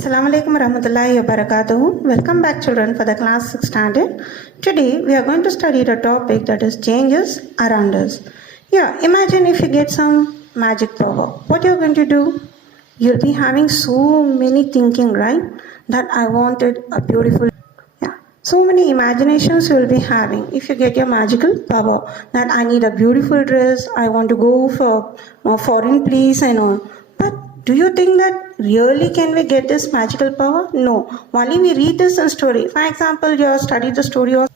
Assalamu alaikum warahmatullahi wabarakatuh. Welcome back children for the class 6 standard. Today we are going to study the topic that is changes around us. Yeah, imagine if you get some magic power. What you're going to do? You'll be having so many thinking, right? That I wanted a beautiful, yeah, so many imaginations you'll be having if you get your magical power. That I need a beautiful dress, I want to go for a foreign place and all. But do you think that really can we get this magical power? No. Only we read this in story. For example, you have studied the story of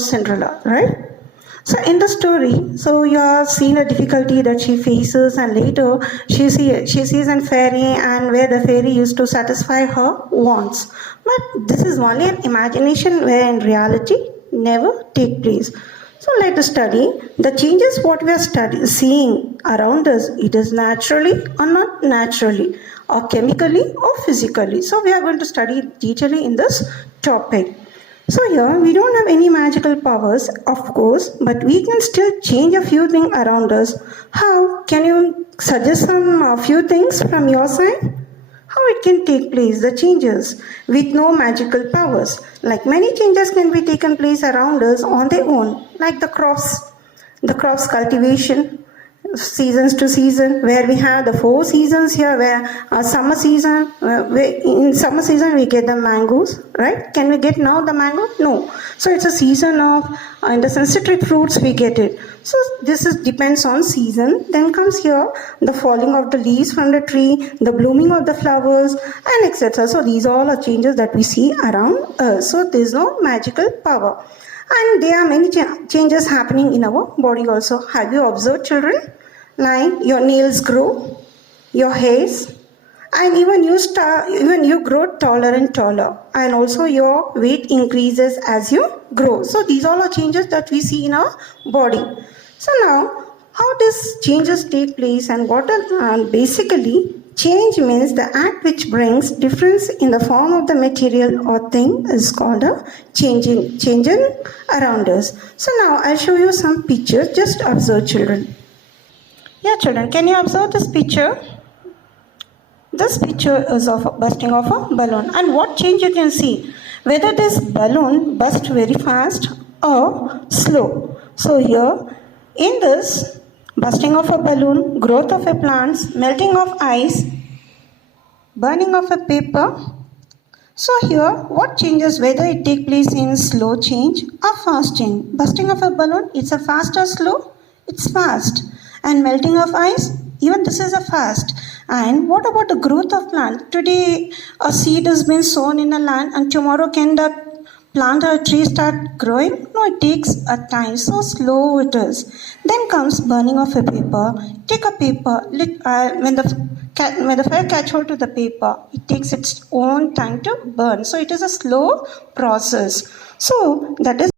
Cinderella, right? So in the story, so you have seen a difficulty that she faces, and later she sees a fairy, and where the fairy used to satisfy her wants. But this is only an imagination, where in reality never take place. So let us study the changes what we are seeing around us. It is naturally or not naturally, or chemically or physically. So we are going to study detailedly in this topic. So here we don't have any magical powers, of course, but we can still change a few things around us. How? Can you suggest a few things from your side? How it can take place, the changes with no magical powers. Like many changes can be taken place around us on their own, like the crops cultivation, seasons to season, where we have the 4 seasons here, where in summer season we get the mangoes, right? Can we get now the mango? No. So it's a season of in the citric fruits we get it. So this depends on season. Then comes here the falling of the leaves from the tree, the blooming of the flowers, and etc. So these all are changes that we see around us. So there is no magical power. And there are many changes happening in our body also. Have you observed, children? Like your nails grow, your hairs, and even you grow taller and taller, and also your weight increases as you grow. So these all are changes that we see in our body. So now, how does changes take place, and what are basically change means the act which brings difference in the form of the material or thing is called a changing around us. So now I'll show you some pictures. Just observe, children. Yeah, children, can you observe this picture? This picture is of busting of a balloon, and what change you can see, whether this balloon bursts very fast or slow. So here in this busting of a balloon, growth of a plant, melting of ice, burning of a paper. So here what changes, whether it take place in slow change or fast change. Busting of a balloon, it's a fast or slow? It's fast. And melting of ice, even this is a fast. And what about the growth of plant? Today a seed has been sown in a land, and tomorrow can that plant or tree start growing? No, it takes a time, so slow it is. Then comes burning of a paper. Take a paper, when the fire catch hold to the paper, it takes its own time to burn. So it is a slow process. So that is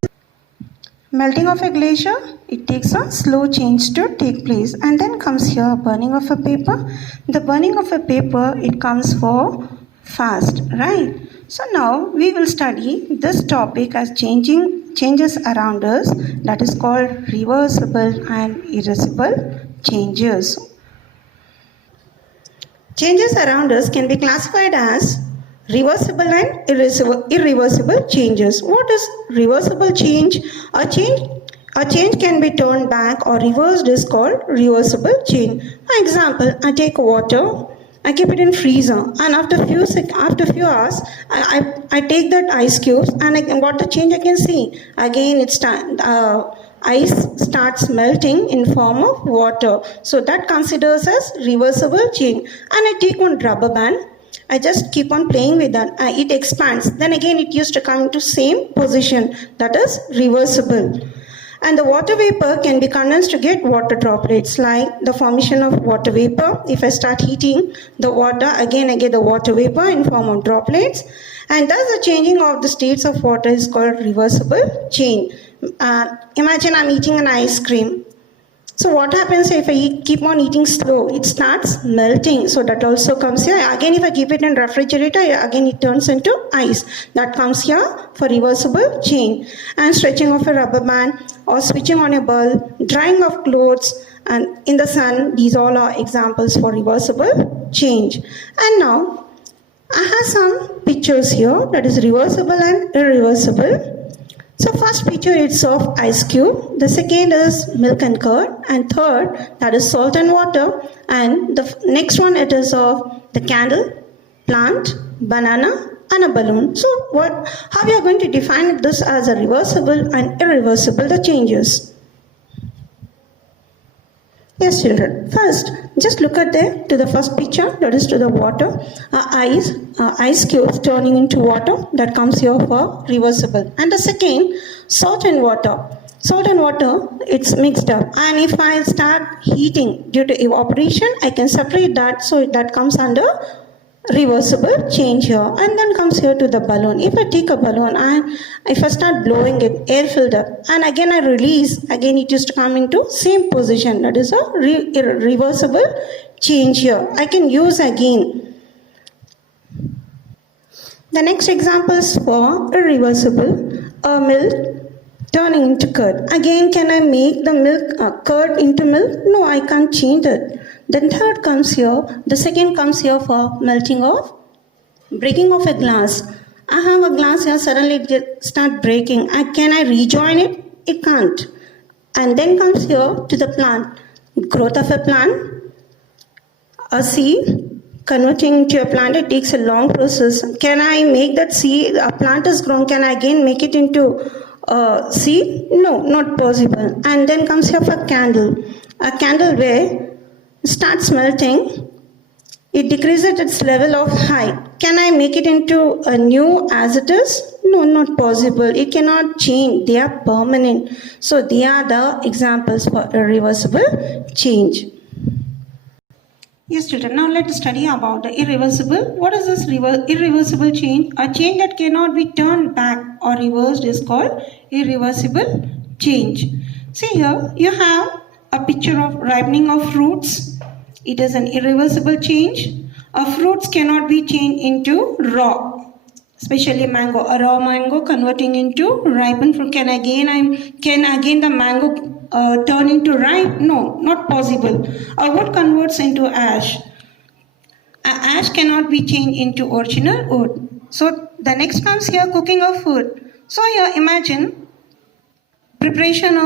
melting of a glacier, it takes a slow change to take place. And then comes here burning of a paper. The burning of a paper, it comes for fast, right? So now we will study this topic as changes around us, that is called reversible and irreversible changes. Changes around us can be classified as reversible and irreversible changes. What is reversible change? A change can be turned back or reversed is called reversible change. For example, I take water, I keep it in freezer, and after few hours, I take that ice cubes, and what the change I can see? Again, ice starts melting in form of water. So that considers as reversible change. And I take one rubber band, I just keep on playing with that. It expands. Then again it used to come to same position. That is reversible. And the water vapor can be condensed to get water droplets, like the formation of water vapor. If I start heating the water, again I get the water vapor in form of droplets. And thus the changing of the states of water is called reversible change. Imagine I'm eating an ice cream. So what happens if I keep on eating slow? It starts melting. So that also comes here. Again, if I keep it in refrigerator, again it turns into ice. That comes here for reversible change. And stretching of a rubber band or switching on a bulb, drying of clothes, and in the sun. These all are examples for reversible change. And now I have some pictures here, that is reversible and irreversible. So first picture it's of ice cube, the second is milk and curd, and third that is salt and water, and the next one it is of the candle, plant, banana and a balloon. So how we are going to define this as a reversible and irreversible, the changes? Yes, children. First, just look at to the first picture, that is to the water. Ice cubes turning into water, that comes here for reversible. And the second, salt and water. Salt and water, it's mixed up. And if I start heating due to evaporation, I can separate that, so that comes under reversible change here. And then comes here to the balloon. If I take a balloon and if I start blowing it, air filled up, and again I release, again it used to come into same position. That is a reversible change here. I can use again. The next example is for irreversible. Milk turning into curd. Again, can I make the milk curd into milk? No, I can't change it. Then third comes here. The second comes here for melting of, breaking of a glass. I have a glass here, suddenly it start breaking. Can I rejoin it? It can't. And then comes here to the plant. Growth of a plant. A seed converting into a plant, it takes a long process. Can I make that seed, a plant is grown, can I again make it into a seed? No, not possible. And then comes here for candle. A candle where starts melting, it decreases its level of height. Can I make it into a new as it is? No, not possible. It cannot change. They are permanent. So they are the examples for irreversible change. Yes, children. Now let us study about the irreversible. What is this irreversible change? A change that cannot be turned back or reversed is called irreversible change. See here, you have a picture of ripening of fruits. It is an irreversible change. Fruits cannot be changed into raw, especially mango. A raw mango converting into ripened fruit. Can again the mango turn into ripe? No, not possible. Or what converts into ash? Ash cannot be changed into original wood. So the next comes here, cooking of food. So here imagine preparation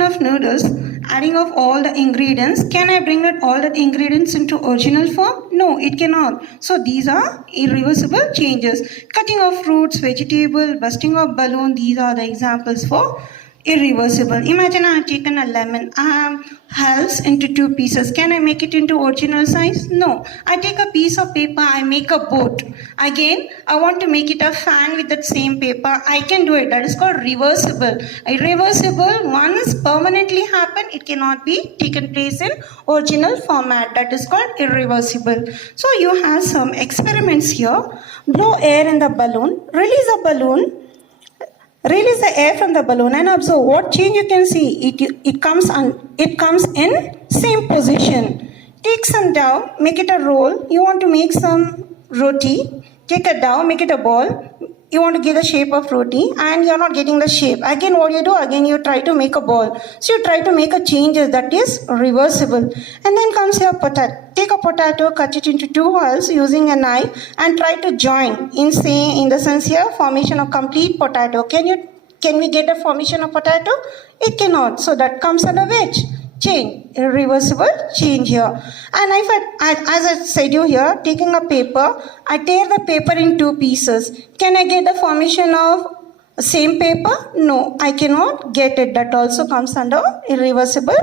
of noodles, adding of all the ingredients. Can I bring all the ingredients into original form? No, it cannot. So these are irreversible changes. Cutting of fruits, vegetable, bursting of balloon, these are the examples for irreversible. Imagine I have taken a lemon. I have halves into two pieces. Can I make it into original size? No. I take a piece of paper, I make a boat. Again, I want to make it a fan with that same paper. I can do it. That is called reversible. Irreversible, once permanently happen, it cannot be taken place in original format. That is called irreversible. So you have some experiments here. Blow air in the balloon, release a balloon. Release the air from the balloon and observe what change you can see. It comes in same position. Take some dough, make it a roll. You want to make some roti. Take a dough, make it a ball. You want to give the shape of roti and you're not getting the shape. Again, what you do? Again, you try to make a ball. So you try to make a change that is reversible. And then comes your potato. Take a potato, cut it into two holes using a knife and try to join in the sense here, formation of complete potato. Can we get a formation of potato? It cannot. So that comes under which? Change, irreversible change here. And as I said you here, taking a paper, I tear the paper in two pieces. Can I get the formation of same paper? No, I cannot get it. That also comes under irreversible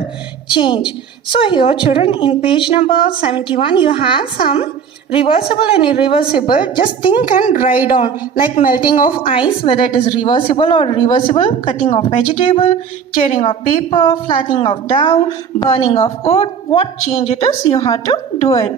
change. So here children, in page number 71, you have some reversible and irreversible. Just think and write down, like melting of ice, whether it is reversible or irreversible, cutting of vegetable, tearing of paper, flattening of dough, burning of wood. What change it is, you have to do it.